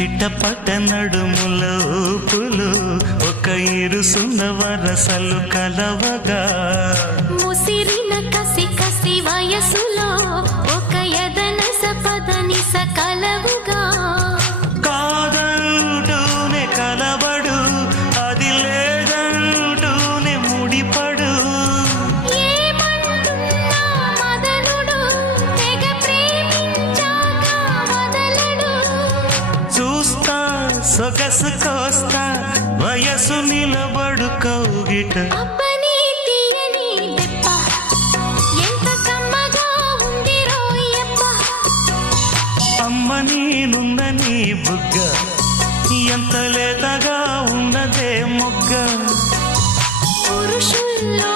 చిట్టపట్ట నడుముల ఊపులు ఒక ఇరుసున్న వరసలు కలవగా ముసిరిన కసి కసి వయసులో ఒక యదన సపదని సకలవుగా కాదంటూనే కలబడు అది లేదంటూనే ముడిపడు ఏమంటున్నా మదనుడు తెగ ప్రేమించాక వదలడు చూస్తా సొగసు కోస్తా వయసు నిలబడు కౌగిట అబ్బని తీయని దెబ్బ ఎంత కమ్మగా ఉంది రోయప్ప అమ్మ నేనున్న నీ బుగ్గ ఎంత లేతగా ఉన్నదే మొగ్గ పురుషుల్లో